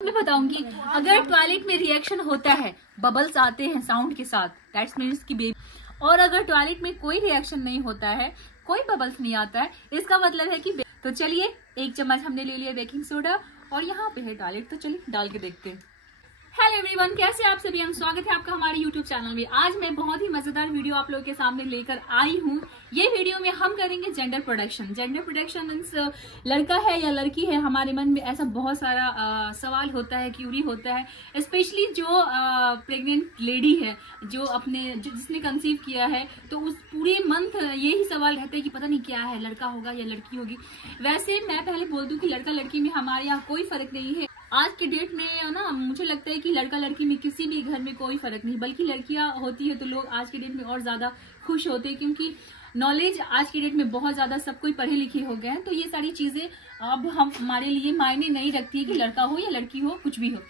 मैं बताऊंगी अगर टॉयलेट में रिएक्शन होता है, बबल्स आते हैं साउंड के साथ, दैट्स मीन्स की बेबी। और अगर टॉयलेट में कोई रिएक्शन नहीं होता है, कोई बबल्स नहीं आता है, इसका मतलब है कि तो चलिए 1 चम्मच हमने ले लिया बेकिंग सोडा और यहाँ पे है टॉयलेट, तो चलिए डाल के देखते हैं। हेलो एवरीवन, कैसे आप सभी? हम स्वागत है आपका हमारे यूट्यूब चैनल में। आज मैं बहुत ही मजेदार वीडियो आप लोगों के सामने लेकर आई हूँ। ये वीडियो में हम करेंगे gender production. Gender production means लड़का है या लड़की है। हमारे मन में ऐसा बहुत सारा सवाल होता है, क्यूरी होता है, स्पेशली जो प्रेग्नेंट लेडी है, जिसने कंसीव किया है, तो उस पूरे मंथ यही सवाल रहता है कि पता नहीं क्या है, लड़का होगा या लड़की होगी। वैसे मैं पहले बोल दूं कि लड़का लड़की में हमारे यहाँ कोई फर्क नहीं है। आज के डेट में ना मुझे लगता है कि लड़का लड़की में किसी भी घर में कोई फर्क नहीं, बल्कि लड़कियां होती है तो लोग आज के डेट में और ज्यादा खुश होते हैं, क्योंकि नॉलेज आज के डेट में बहुत ज्यादा, सब कोई पढ़े लिखे हो गए हैं। तो ये सारी चीजें अब हमारे लिए मायने नहीं रखती है कि लड़का हो या लड़की हो, कुछ भी हो।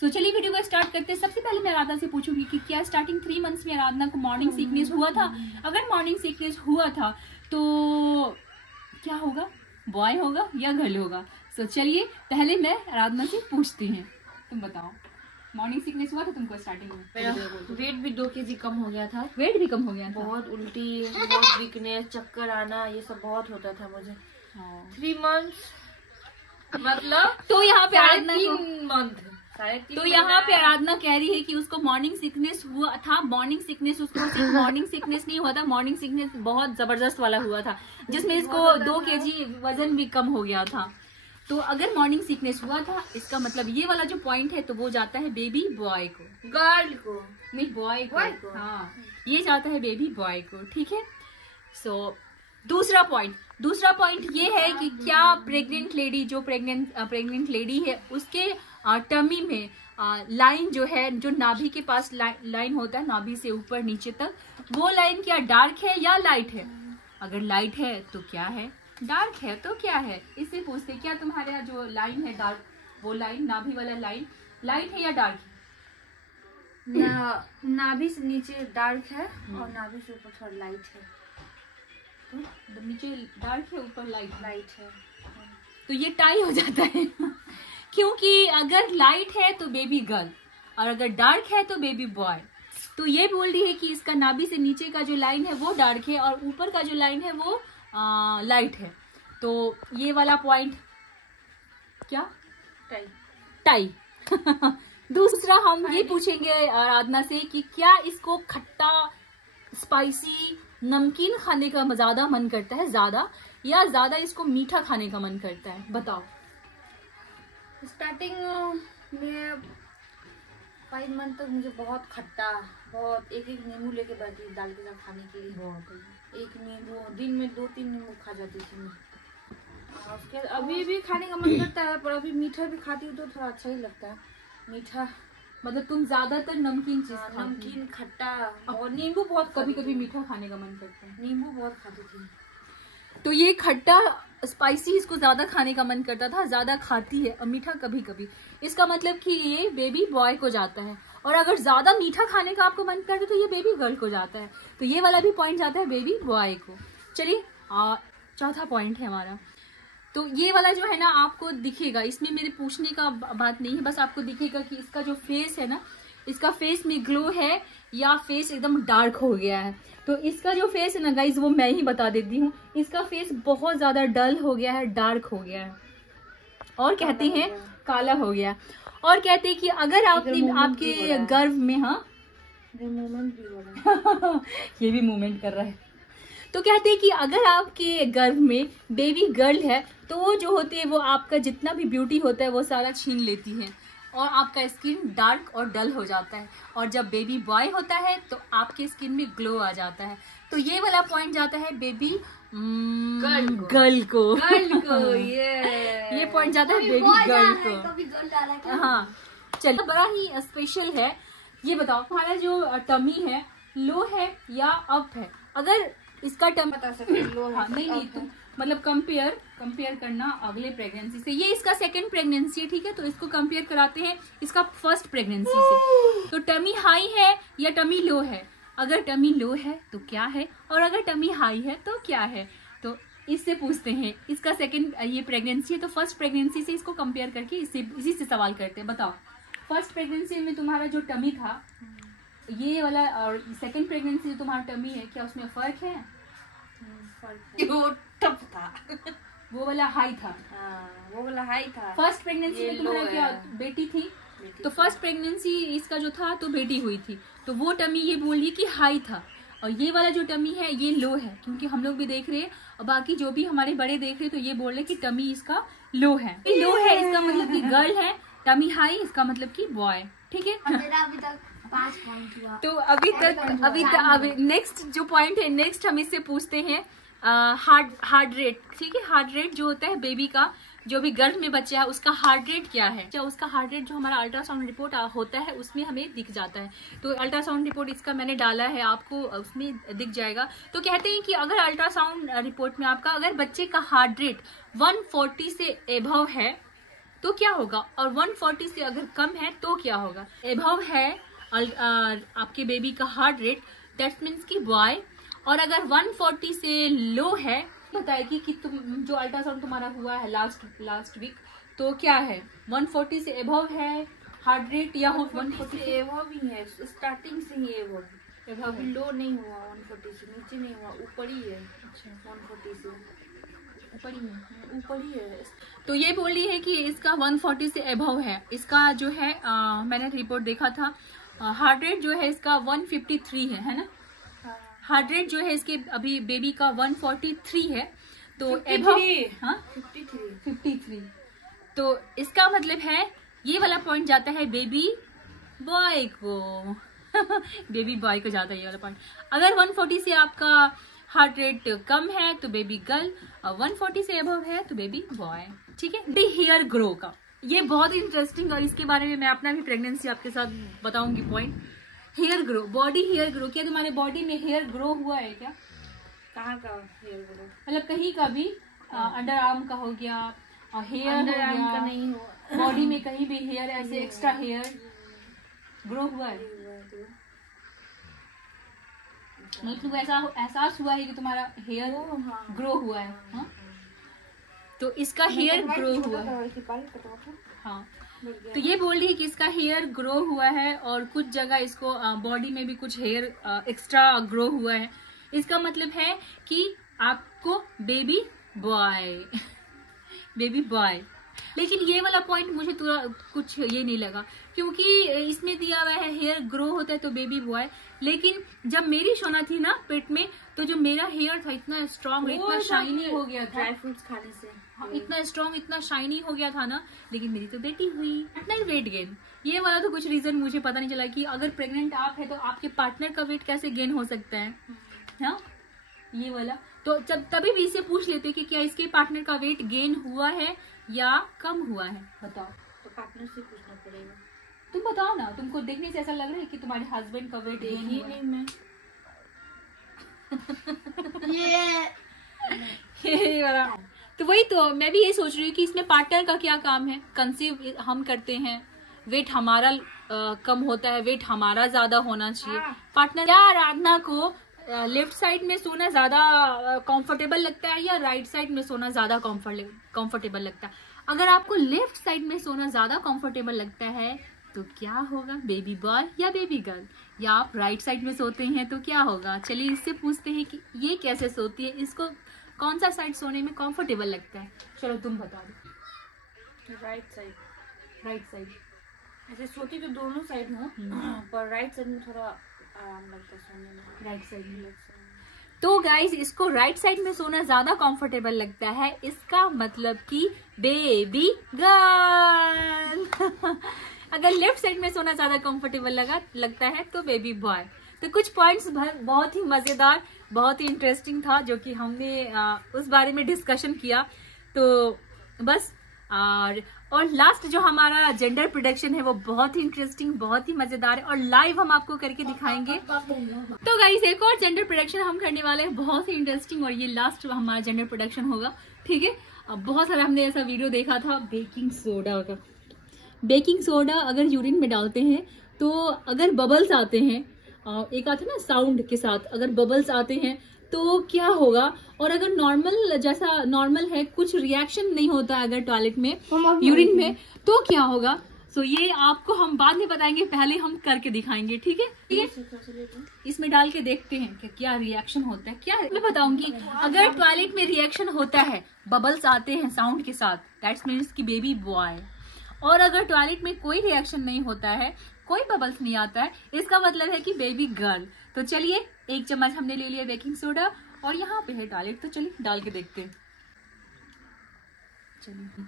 तो चलिए वीडियो को स्टार्ट करते हैं। सबसे पहले मैं आराधना से पूछूंगी कि क्या स्टार्टिंग 3 मंथ्स में आराधना को मॉर्निंग सिकनेस हुआ था? अगर मॉर्निंग सिकनेस हुआ था तो क्या होगा, बॉय होगा या गर्ल होगा? तो चलिए पहले मैं आराधना से पूछती हैं, तुम बताओ मॉर्निंग सिकनेस हुआ था तुमको स्टार्टिंग में? मेरा वेट भी 2 kg कम हो गया था। वेट भी कम हो गया था? बहुत उल्टी, बहुत वीकनेस, चक्कर आना, ये सब बहुत होता था मुझे। 3 मंथ्स मतलब तो यहाँ पे आराधना तो यहाँ पे आराधना कह रही है कि उसको मॉर्निंग सिकनेस हुआ था। मॉर्निंग सिकनेस, उसको सिर्फ मॉर्निंग सिकनेस नहीं हुआ था, मॉर्निंग सिकनेस बहुत जबरदस्त वाला हुआ था, जिसमें इसको 2 kg वजन भी कम हो गया था। तो अगर मॉर्निंग सिकनेस हुआ था, इसका मतलब ये वाला जो पॉइंट है तो वो जाता है बेबी बॉय को, गर्ल को नहीं, बॉय को। हाँ, ये जाता है बेबी बॉय को, ठीक है। सो दूसरा पॉइंट ये है कि क्या प्रेग्नेंट लेडी, जो प्रेग्नेंट लेडी है, उसके टमी में लाइन जो है, जो नाभि के पास लाइन होता है, नाभि से ऊपर नीचे तक, वो लाइन क्या डार्क है या लाइट है? अगर लाइट है तो क्या है, डार्क है तो क्या है? इससे पूछते क्या तुम्हारे यहाँ जो लाइन है डार्क, वो लाइन नाभि वाला लाइन लाइट है या डार्क है? नाभि से नीचे डार्क है और नाभि से ऊपर थोड़ा लाइट है। तो नीचे डार्क है, ऊपर लाइट है। तो ये टाई हो जाता है क्योंकि अगर लाइट है तो बेबी गर्ल और अगर डार्क है तो बेबी बॉय। तो ये बोल रही है कि इसका नाभि से नीचे का जो लाइन है वो डार्क है और ऊपर का जो लाइन है वो लाइट है। तो ये वाला पॉइंट क्या, टाई दूसरा हम ये पूछेंगे आराधना से कि क्या इसको खट्टा, स्पाइसी, नमकीन खाने का ज्यादा मन करता है, या ज्यादा इसको मीठा खाने का मन करता है? बताओ। स्टार्टिंग में 5 मंथ तक मुझे बहुत खट्टा, बहुत एक नींबू लेके बैठी दाल के साथ खाने के लिए। एक नींबू दिन में 2-3 नींबू खा जाती थी मैं। उसके अभी भी खाने का मन करता है, पर अभी मीठा भी खाती हूँ तो थोड़ा अच्छा ही लगता है। मीठा मतलब तुम ज्यादातर नमकीन चीज, नमकीन, खट्टा और नींबू बहुत, कभी कभी मीठा खाने का मन करता है। नींबू बहुत खाती थी। तो ये खट्टा, स्पाइसी इसको ज्यादा खाने का मन करता था, ज्यादा खाती है, और मीठा कभी कभी। इसका मतलब कि ये बेबी बॉय को जाता है। और अगर ज्यादा मीठा खाने का आपको मन करता है तो ये बेबी गर्ल को जाता है। तो ये वाला भी पॉइंट जाता है बेबी बॉय को। चलिए चौथा पॉइंट है हमारा। तो ये वाला जो है ना, आपको दिखेगा, इसमें मेरे पूछने का बात नहीं है, बस आपको दिखेगा कि इसका जो फेस है ना, इसका फेस में ग्लो है या फेस एकदम डार्क हो गया है। तो इसका जो फेस है ना गाइज, वो मैं ही बता देती हूँ, इसका फेस बहुत ज्यादा डल हो गया है, डार्क हो गया है, और कहते हैं काला हो गया। और कहते हैं कि अगर आपके गर्भ में, हाँ मूवमेंट भी हो रहा है ये भी मूवमेंट कर रहा है। तो कहते हैं कि अगर आपके गर्भ में बेबी गर्ल है तो वो जो होती है, वो आपका जितना भी ब्यूटी होता है वो सारा छीन लेती है और आपका स्किन डार्क और डल हो जाता है। और जब बेबी बॉय होता है तो आपके स्किन में ग्लो आ जाता है। तो ये वाला पॉइंट जाता है बेबी गर्ल को ये पॉइंट जाता है बेबी गर्ल को। हाँ चलिए, बड़ा ही स्पेशल है। ये बताओ हमारा जो टमी है, लो है या अप है? अगर इसका टमी बता सकते लो, हाँ, नहीं तुम मतलब कंपेयर करना अगले प्रेगनेंसी से। ये इसका सेकंड प्रेगनेंसी है, ठीक है। तो इसको कंपेयर कराते हैं इसका फर्स्ट प्रेगनेंसी से। तो टमी हाई है या टमी लो है? अगर टमी लो है तो क्या है, और अगर टमी हाई है तो क्या है? तो इससे पूछते हैं, इसका सेकंड ये प्रेगनेंसी है तो फर्स्ट प्रेगनेंसी से इसको कंपेयर करके इसी से सवाल करते हैं। बताओ फर्स्ट प्रेगनेंसी में तुम्हारा जो टमी था ये वाला और सेकंड प्रेगनेंसी जो तुम्हारा टमी है, क्या उसमें फर्क है? वो टफ था वो वाला हाई था। वो वाला हाई था। फर्स्ट प्रेगनेंसी में तुम्हारा क्या बेटी थी? तो फर्स्ट प्रेगनेंसी इसका जो था तो बेटी हुई थी, तो वो टमी ये बोलिए कि हाई था, और ये वाला जो टमी है ये लो है, क्योंकि हम लोग भी देख रहे हैं और बाकी जो भी हमारे बड़े देख रहे हैं तो ये बोल रहे कि टमी इसका लो है। लो है इसका मतलब कि गर्ल है, टमी हाई इसका मतलब कि बॉय। ठीक है, मेरा अभी तक 5 पॉइंट हुआ। तो अभी नेक्स्ट जो पॉइंट है, नेक्स्ट हम इससे पूछते हैं हार्ट रेट। ठीक है, हार्ट रेट जो होता है बेबी का, जो भी गर्भ में बच्चा है उसका हार्ट रेट क्या है? क्या उसका हार्ट रेट जो हमारा अल्ट्रासाउंड रिपोर्ट होता है उसमें हमें दिख जाता है। तो अल्ट्रासाउंड रिपोर्ट इसका मैंने डाला है, आपको उसमें दिख जाएगा। तो कहते हैं कि अगर अल्ट्रासाउंड रिपोर्ट में आपका अगर बच्चे का हार्ट रेट 140 से एबव है तो क्या होगा, और 140 से अगर कम है तो क्या होगा? एबव है आपके बेबी का हार्ट रेट, दैट मीन्स की बॉय, और अगर 140 से लो है बताए कि तुम जो अल्ट्रासाउंड तुम्हारा हुआ है लास्ट वीक तो क्या है? 140 से एबव है हार्ट रेट या 140 से एबव ही है, स्टार्टिंग से ही एबव, लो नहीं हुआ, 140 से नीचे नहीं हुआ, ऊपर ही है। अच्छा, 140 से ऊपर ही है। तो ये बोल रही है कि इसका 140 से एबव है। इसका जो है मैंने रिपोर्ट देखा था, हार्ट रेट जो है इसका 153 है ना? हार्ट रेट जो है इसके अभी बेबी का 143 है, तो एबव 53। तो इसका मतलब है ये वाला पॉइंट जाता है बेबी बॉय को बेबी बॉय को जाता है ये वाला पॉइंट। अगर 140 से आपका हार्ट रेट कम है तो बेबी गर्ल, और 140 से एबव है तो बेबी बॉय। ठीक है, दी हेयर ग्रो का ये बहुत इंटरेस्टिंग, और इसके बारे में मैं अपना भी प्रेगनेंसी आपके साथ बताऊंगी point. Hair grow, body hair grow, क्या तुम्हारे बॉडी में हेयर ग्रो हुआ है क्या? कहाँ का हेयर ग्रो? मतलब कहीं का भी, अंडर आर्म का हो गया, हेयर अंडर आर्म का नहीं हुआ, बॉडी में कहीं भी हेयर ऐसे एक्स्ट्रा हेयर ग्रो हुआ है? मतलब तुमको ऐसा एहसास हुआ है कि तुम्हारा हेयर ग्रो हुआ है? हाँ, तो इसका हेयर ग्रो हुआ है। हाँ, तो ये बोल रही है कि इसका हेयर ग्रो हुआ है और कुछ जगह इसको बॉडी में भी कुछ हेयर एक्स्ट्रा ग्रो हुआ है। इसका मतलब है कि आपको बेबी बॉय लेकिन ये वाला पॉइंट मुझे कुछ ये नहीं लगा, क्योंकि इसमें दिया हुआ है हेयर ग्रो होता है तो बेबी बॉय, लेकिन जब मेरी सोना थी ना पेट में तो जो मेरा हेयर था इतना स्ट्रांग, इतना शाइनी हो गया था ड्राई फ्रूट्स खाने से। हाँ, इतना स्ट्रांग इतना शाइनी हो गया था ना, लेकिन मेरी तो बेटी हुई। पार्टनर वेट गेन, ये वाला तो कुछ रीजन मुझे पता नहीं चला कि अगर प्रेग्नेंट आप है तो आपके पार्टनर का वेट कैसे गेन हो सकता है। हाँ, ये वाला तो तभी भी इसे पूछ लेते कि क्या इसके पार्टनर का वेट गेन हुआ है या कम हुआ है। बताओ, तो पार्टनर से पूछना पड़ेगा। तुम बताओ ना, तुमको देखने से ऐसा लग रहा है कि तुम्हारे हस्बैंड का वेट गेन ही नहीं मैं ये वाला। तो वही तो मैं भी ये सोच रही हूँ कि इसमें पार्टनर का क्या काम है। कंसीव हम करते हैं, वेट हमारा कम होता है, वेट हमारा ज्यादा होना चाहिए। पार्टनर क्या आराधना को लेफ्ट साइड में सोना ज्यादा कंफर्टेबल लगता है या राइट साइड में सोना ज्यादा कंफर्टेबल लगता है? अगर आपको लेफ्ट साइड में सोना ज्यादा कंफर्टेबल लगता है तो क्या होगा, बेबी बॉय या बेबी गर्ल? या आप राइट साइड में सोते हैं तो क्या होगा? चलिए इससे पूछते हैं कि ये कैसे सोती है, इसको कौन सा साइड सोने में कंफर्टेबल लगता है। चलो तुम बता दो। Right side. राइट साइड ऐसे सोती तो दोनों साइड हूँ, पर राइट साइड में थोड़ा आराम लगता है सोने में। राइट साइड में। तो गाइस इसको राइट साइड में सोना ज्यादा कंफर्टेबल लगता है, इसका मतलब कि बेबी गर्ल। अगर लेफ्ट साइड में सोना ज्यादा कंफर्टेबल लगता है तो बेबी बॉय। तो कुछ पॉइंट्स बहुत ही मजेदार, बहुत ही इंटरेस्टिंग था जो कि हमने उस बारे में डिस्कशन किया। तो बस और लास्ट जो हमारा जेंडर प्रोडक्शन है वो बहुत ही इंटरेस्टिंग, बहुत ही मजेदार है और लाइव हम आपको करके दिखाएंगे। तो गाइस एक और जेंडर प्रोडक्शन हम करने वाले हैं, बहुत ही इंटरेस्टिंग, और ये लास्ट हमारा जेंडर प्रोडक्शन होगा। ठीक है, अब बहुत सारा हमने ऐसा वीडियो देखा था बेकिंग सोडा का। बेकिंग सोडा अगर यूरिन में डालते हैं तो अगर बबल्स आते हैं, एक आते हैं ना साउंड के साथ, अगर बबल्स आते हैं तो क्या होगा, और अगर नॉर्मल जैसा नॉर्मल है, कुछ रिएक्शन नहीं होता अगर टॉयलेट में यूरिन में, तो क्या होगा। सो ये आपको हम बाद में बताएंगे, पहले हम करके दिखाएंगे, ठीक है। इसमें डाल के देखते हैं कि क्या रिएक्शन होता है। क्या मैं बताऊंगी, अगर टॉयलेट में रिएक्शन होता है, बबल्स आते हैं साउंड के साथ, दैट्स मीन्स की बेबी बॉय। और अगर टॉयलेट में कोई रिएक्शन नहीं होता है, कोई बबल्स नहीं आता है, इसका मतलब है कि बेबी गर्ल। तो चलिए, 1 चम्मच हमने ले लिया बेकिंग सोडा, और यहाँ पे है टॉयलेट, तो चलिए डाल के देखते हैं। चलिए,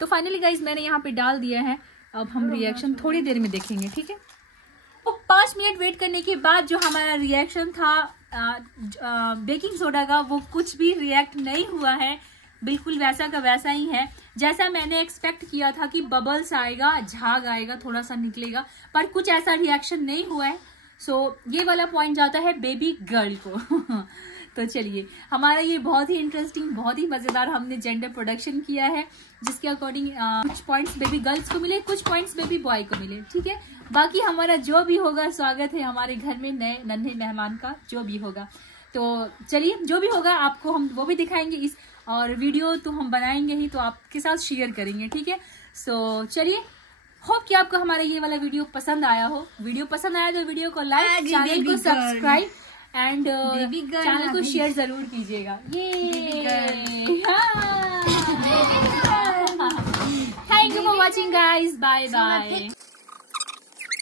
तो फाइनली गाइज मैंने यहाँ पे डाल दिया है। अब हम रिएक्शन थोड़ी देर में देखेंगे, ठीक है। तो 5 मिनट वेट करने के बाद जो हमारा रिएक्शन था बेकिंग सोडा का, वो कुछ भी रिएक्ट नहीं हुआ है, बिल्कुल वैसा का वैसा ही है जैसा मैंने एक्सपेक्ट किया था कि बबल्स आएगा, झाग आएगा, थोड़ा सा निकलेगा, पर कुछ ऐसा रिएक्शन नहीं हुआ है। सो ये वाला पॉइंट जाता है बेबी गर्ल को। तो चलिए, हमारा ये बहुत ही इंटरेस्टिंग, बहुत ही मजेदार हमने जेंडर प्रोडक्शन किया है, जिसके अकॉर्डिंग कुछ पॉइंट्स बेबी गर्ल्स को मिले, कुछ पॉइंट्स बेबी बॉय को मिले, ठीक है। बाकी हमारा जो भी होगा, स्वागत है हमारे घर में नए नन्हे मेहमान का, जो भी होगा। तो चलिए, जो भी होगा आपको हम वो भी दिखाएंगे, इस और वीडियो तो हम बनाएंगे ही, तो आपके साथ शेयर करेंगे, ठीक है। सो चलिए, होप कि आपको हमारा ये वाला वीडियो पसंद आया हो। वीडियो पसंद आया तो वीडियो को लाइक, चैनल को सब्सक्राइब एंड चैनल को शेयर जरूर कीजिएगा। Thank you for watching guys, bye bye.